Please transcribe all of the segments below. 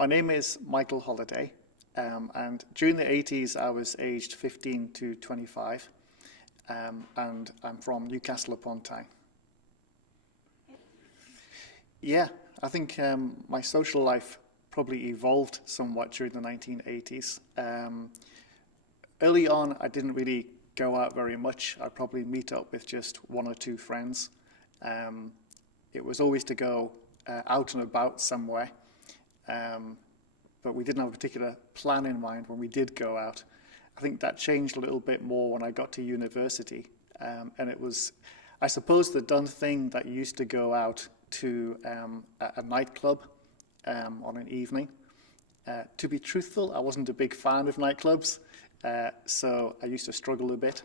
My name is Michael Holliday, and during the 80s I was aged 15 to 25, and I'm from Newcastle upon Tyne. Yeah, I think my social life probably evolved somewhat during the 1980s. Early on, I didn't really go out very much. I'd probably meet up with just one or two friends. It was always to go out and about somewhere, but we didn't have a particular plan in mind when we did go out. I think that changed a little bit more when I got to university, and it was, I suppose, the done thing that you used to go out to a nightclub on an evening. To be truthful, I wasn't a big fan of nightclubs, so I used to struggle a bit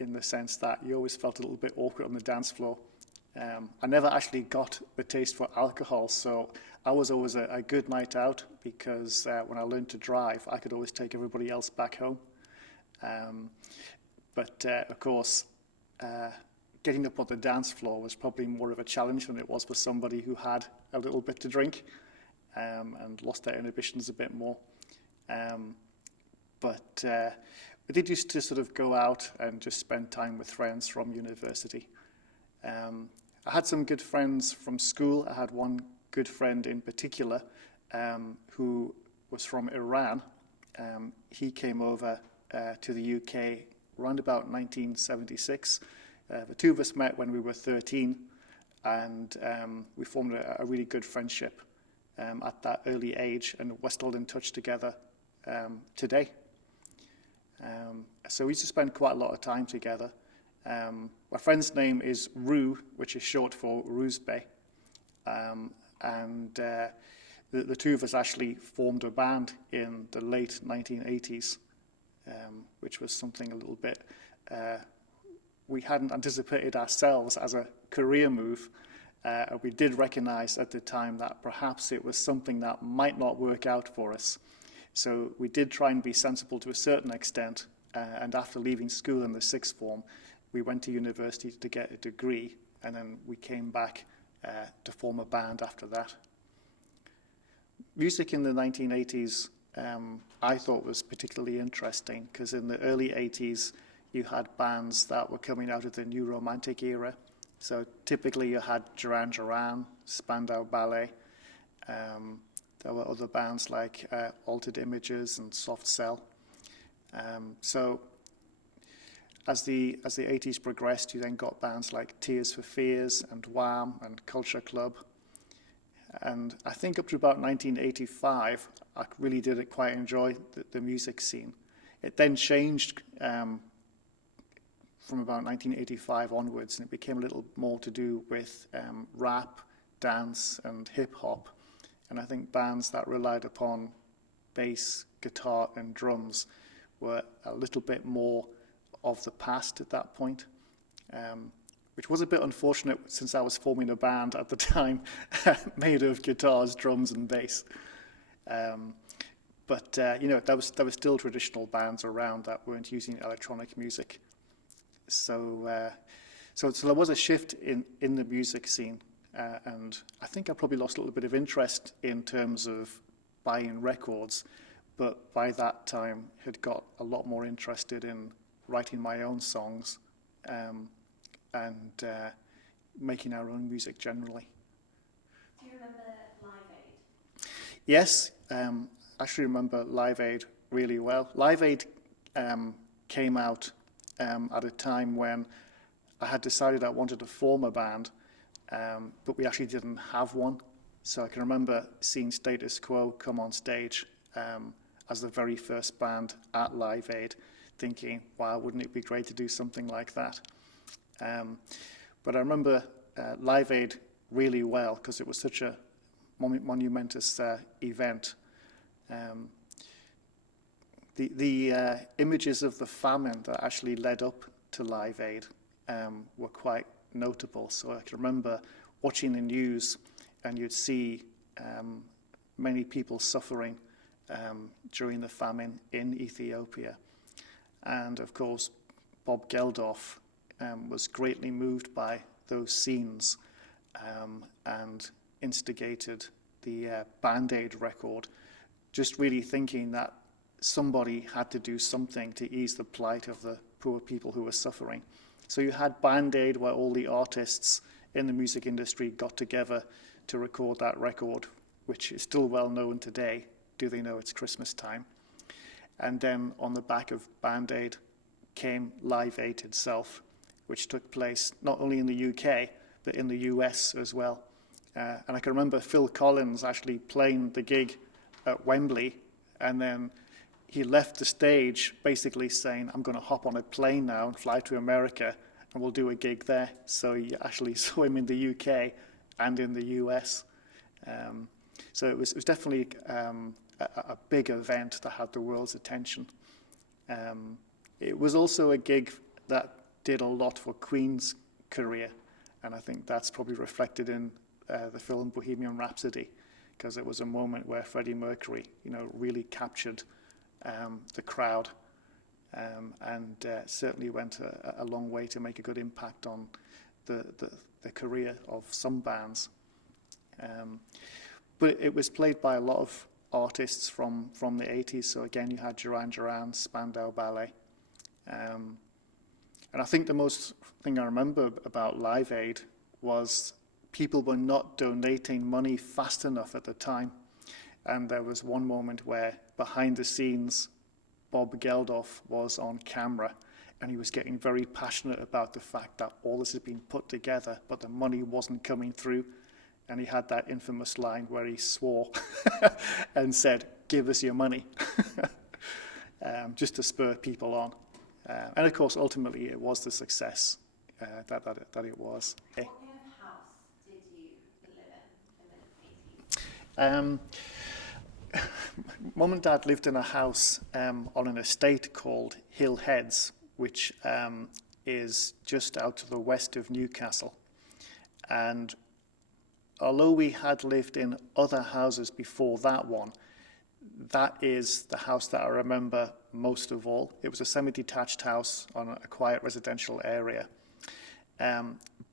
in the sense that you always felt a little bit awkward on the dance floor. I never actually got the taste for alcohol, so I was always a good night out because when I learned to drive, I could always take everybody else back home. But of course, getting up on the dance floor was probably more of a challenge than it was for somebody who had a little bit to drink and lost their inhibitions a bit more. But we did used to sort of go out and just spend time with friends from university. I had some good friends from school. I had one good friend in particular who was from Iran. He came over to the UK around about 1976. The two of us met when we were 13, and we formed a really good friendship at that early age, and we're still in touch together today. So we used to spend quite a lot of time together. My friend's name is Rue, which is short for Roosbay, and the two of us actually formed a band in the late 1980s, which was something a little bit we hadn't anticipated ourselves as a career move. We did recognize at the time that perhaps it was something that might not work out for us. So we did try and be sensible to a certain extent, and after leaving school in the sixth form, we went to university to get a degree, and then we came back to form a band after that. Music in the 1980s I thought was particularly interesting because in the early 80s you had bands that were coming out of the New Romantic era. So typically you had Duran Duran, Spandau Ballet. There were other bands like Altered Images and Soft Cell. So as the 80s progressed, you then got bands like Tears for Fears and Wham and Culture Club. And I think up to about 1985, I really did quite enjoy the music scene. It then changed from about 1985 onwards, and it became a little more to do with rap, dance, and hip-hop. And I think bands that relied upon bass, guitar, and drums were a little bit more of the past at that point, which was a bit unfortunate since I was forming a band at the time made of guitars, drums, and bass. But there was still traditional bands around that weren't using electronic music. So there was a shift in the music scene, and I think I probably lost a little bit of interest in terms of buying records, but by that time had got a lot more interested in writing my own songs and making our own music generally. Do you remember Live Aid? Yes, I actually remember Live Aid really well. Live Aid came out at a time when I had decided I wanted to form a band, but we actually didn't have one. So I can remember seeing Status Quo come on stage as the very first band at Live Aid, thinking, wow, wouldn't it be great to do something like that? But I remember Live Aid really well because it was such a monumentous event. The images of the famine that actually led up to Live Aid were quite notable. So I can remember watching the news and you'd see many people suffering during the famine in Ethiopia. And of course, Bob Geldof was greatly moved by those scenes and instigated the Band-Aid record, just really thinking that somebody had to do something to ease the plight of the poor people who were suffering. So you had Band-Aid, where all the artists in the music industry got together to record that record, which is still well known today. Do They Know It's Christmas Time? And then on the back of Band-Aid came Live 8 itself, which took place not only in the UK, but in the US as well. And I can remember Phil Collins actually playing the gig at Wembley, and then he left the stage basically saying, I'm going to hop on a plane now and fly to America, and we'll do a gig there. So you actually saw him in the UK and in the US. So it was definitely a big event that had the world's attention. It was also a gig that did a lot for Queen's career, and I think that's probably reflected in the film Bohemian Rhapsody, because it was a moment where Freddie Mercury, really captured the crowd, and certainly went a long way to make a good impact on the career of some bands. But it was played by a lot of artists from the 80s. So again, you had Duran Duran, Spandau Ballet. And I think the most thing I remember about Live Aid was people were not donating money fast enough at the time. And there was one moment where behind the scenes, Bob Geldof was on camera, and he was getting very passionate about the fact that all this had been put together, but the money wasn't coming through. And he had that infamous line where he swore and said, "Give us your money," just to spur people on. And of course, ultimately, it was the success that it was. What kind of house did you live in the 80s? Mum and Dad lived in a house on an estate called Hill Heads, which is just out to the west of Newcastle. And although we had lived in other houses before that one, that is the house that I remember most of all. It was a semi-detached house on a quiet residential area.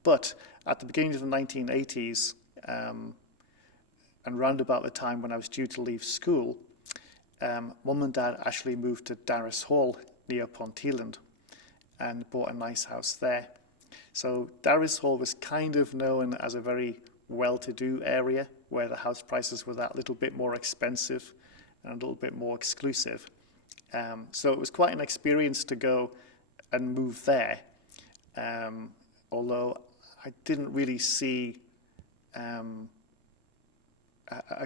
But at the beginning of the 1980s, and round about the time when I was due to leave school, Mum and Dad actually moved to Darras Hall near Ponteland and bought a nice house there. So Darras Hall was kind of known as a very well-to-do area where the house prices were that little bit more expensive and a little bit more exclusive. So it was quite an experience to go and move there, although I didn't really see a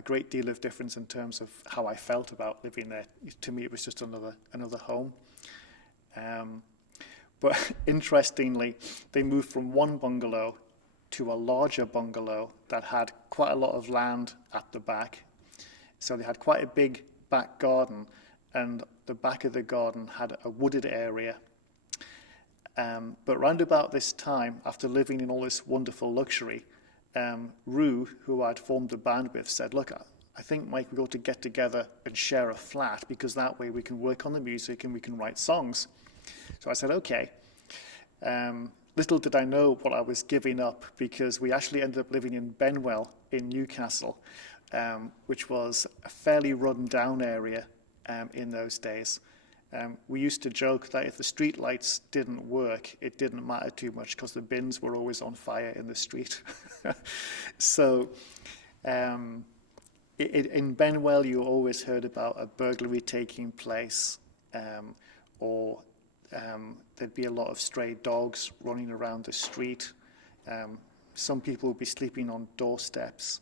great deal of difference in terms of how I felt about living there. To me, it was just another home. But interestingly, they moved from one bungalow to a larger bungalow that had quite a lot of land at the back. So they had quite a big back garden, and the back of the garden had a wooded area. But round about this time, after living in all this wonderful luxury, Rue, who I'd formed a band with, said, "Look, I think, Mike, we ought to get together and share a flat, because that way we can work on the music and we can write songs." So I said, okay. Little did I know what I was giving up, because we actually ended up living in Benwell in Newcastle, which was a fairly run-down area in those days. We used to joke that if the street lights didn't work, it didn't matter too much, because the bins were always on fire in the street. So in Benwell, you always heard about a burglary taking place, or there'd be a lot of stray dogs running around the street. Some people would be sleeping on doorsteps.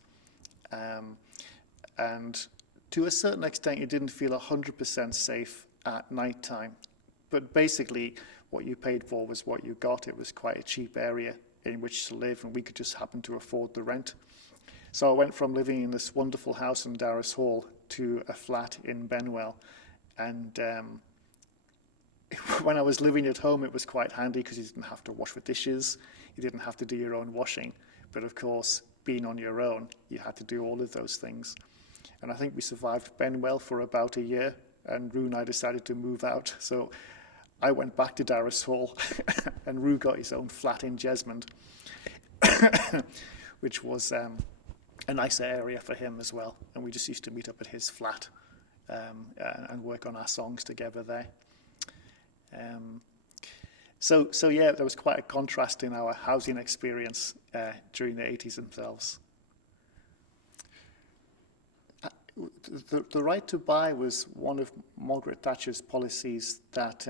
And to a certain extent, you didn't feel 100% safe at night time. But basically, what you paid for was what you got. It was quite a cheap area in which to live, and we could just happen to afford the rent. So I went from living in this wonderful house in Darras Hall to a flat in Benwell. And when I was living at home, it was quite handy, because you didn't have to wash the dishes, you didn't have to do your own washing. But of course, being on your own, you had to do all of those things. And I think we survived Benwell for about a year, and Rue and I decided to move out. So I went back to Darras Hall, and Rue got his own flat in Jesmond, which was a nicer area for him as well. And we just used to meet up at his flat and work on our songs together there. So yeah, there was quite a contrast in our housing experience during the 80s themselves. The right to buy was one of Margaret Thatcher's policies that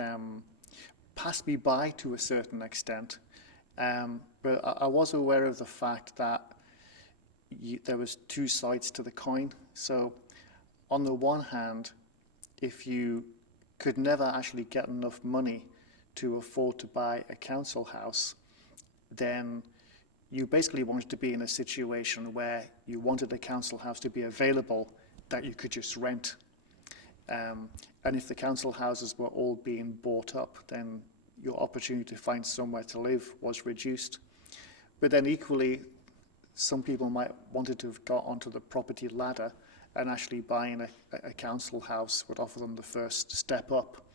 passed me by to a certain extent. But I was aware of the fact that there was two sides to the coin. So on the one hand, if you could never actually get enough money to afford to buy a council house, then you basically wanted to be in a situation where you wanted a council house to be available that you could just rent. And if the council houses were all being bought up, then your opportunity to find somewhere to live was reduced. But then equally, some people might wanted to have got onto the property ladder, and actually buying a council house would offer them the first step up,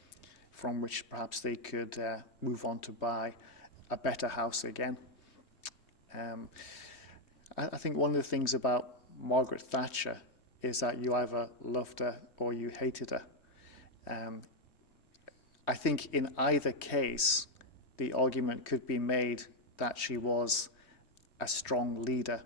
from which perhaps they could move on to buy a better house again. I think one of the things about Margaret Thatcher is that you either loved her or you hated her. I think in either case, the argument could be made that she was a strong leader.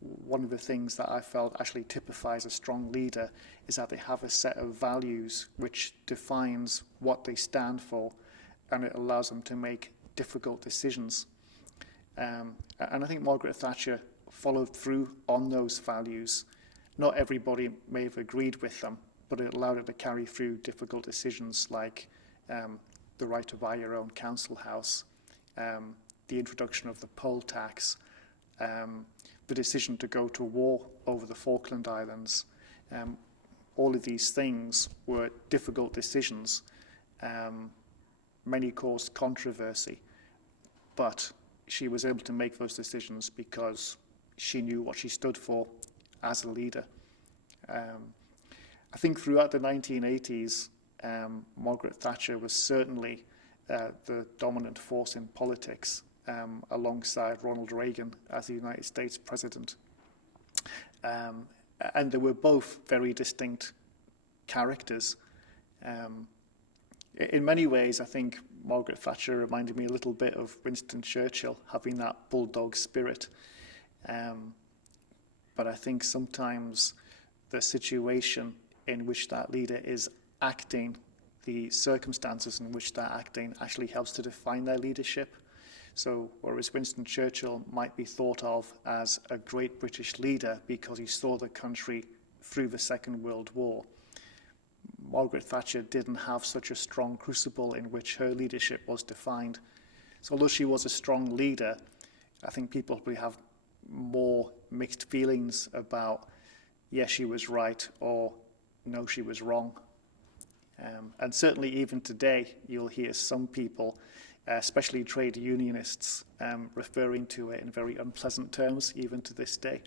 One of the things that I felt actually typifies a strong leader is that they have a set of values which defines what they stand for, and it allows them to make difficult decisions. And I think Margaret Thatcher followed through on those values. Not everybody may have agreed with them, but it allowed her to carry through difficult decisions like the right to buy your own council house, the introduction of the poll tax, the decision to go to war over the Falkland Islands. All of these things were difficult decisions. Many caused controversy, but she was able to make those decisions because she knew what she stood for as a leader. I think throughout the 1980s, Margaret Thatcher was certainly the dominant force in politics, alongside Ronald Reagan as the United States president. And they were both very distinct characters. In many ways, I think Margaret Thatcher reminded me a little bit of Winston Churchill, having that bulldog spirit. But I think sometimes the situation in which that leader is acting, the circumstances in which they're acting, actually helps to define their leadership. So whereas Winston Churchill might be thought of as a great British leader because he saw the country through the Second World War, Margaret Thatcher didn't have such a strong crucible in which her leadership was defined. So although she was a strong leader, I think people probably have more mixed feelings about, yes, she was right, or no, she was wrong. And certainly even today, you'll hear some people, especially trade unionists, referring to it in very unpleasant terms, even to this day.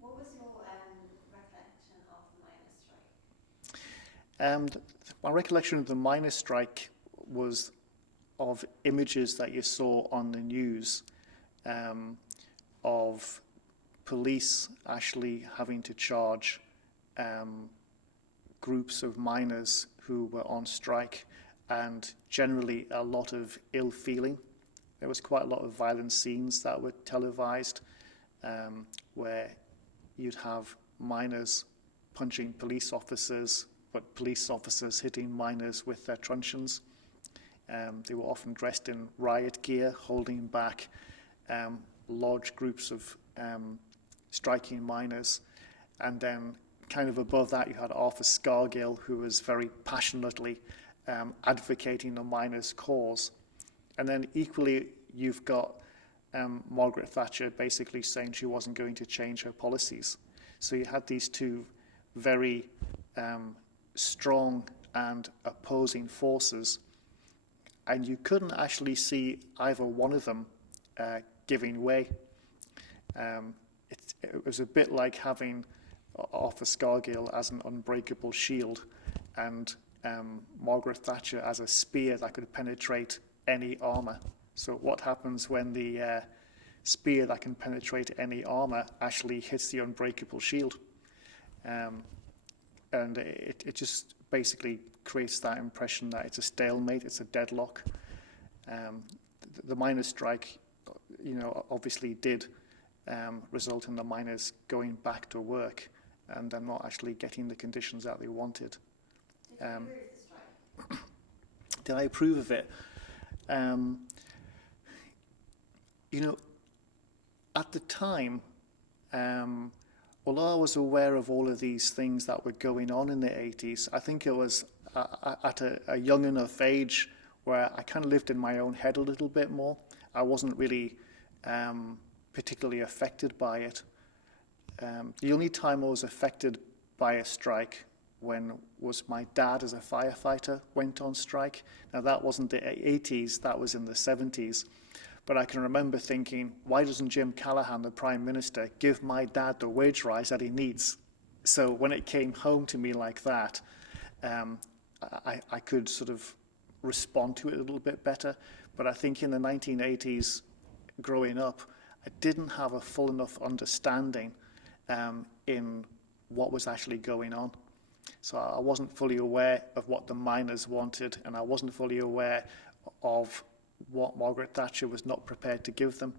What was your recollection of the miners' strike? My recollection of the miners' strike was of images that you saw on the news of police actually having to charge groups of miners who were on strike, and generally a lot of ill feeling. There was quite a lot of violent scenes that were televised, where you'd have miners punching police officers, but police officers hitting miners with their truncheons. They were often dressed in riot gear, holding back large groups of striking miners. And then kind of above that, you had Arthur Scargill, who was very passionately advocating the miners' cause. And then equally, you've got Margaret Thatcher basically saying she wasn't going to change her policies. So you had these two very strong and opposing forces, and you couldn't actually see either one of them giving way. It was a bit like having Arthur Scargill as an unbreakable shield and Margaret Thatcher as a spear that could penetrate any armour. So what happens when the spear that can penetrate any armor actually hits the unbreakable shield. And it just basically creates that impression that it's a stalemate, it's a deadlock. The miners' strike, obviously did result in the miners going back to work, and they're not actually getting the conditions that they wanted. Did you approve the strike? Did I approve of it? At the time, although I was aware of all of these things that were going on in the 80s, I think it was at a young enough age where I kind of lived in my own head a little bit more. I wasn't really particularly affected by it. The only time I was affected by a strike was my dad as a firefighter went on strike. Now that wasn't the 80s, that was in the 70s. But I can remember thinking, why doesn't Jim Callaghan, the Prime Minister, give my dad the wage rise that he needs? So when it came home to me like that, I could sort of respond to it a little bit better. But I think in the 1980s, growing up, I didn't have a full enough understanding in what was actually going on. So I wasn't fully aware of what the miners wanted, and I wasn't fully aware of what Margaret Thatcher was not prepared to give them.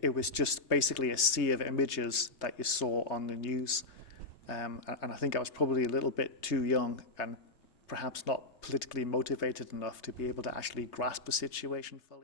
It was just basically a sea of images that you saw on the news. And I think I was probably a little bit too young and perhaps not politically motivated enough to be able to actually grasp the situation fully.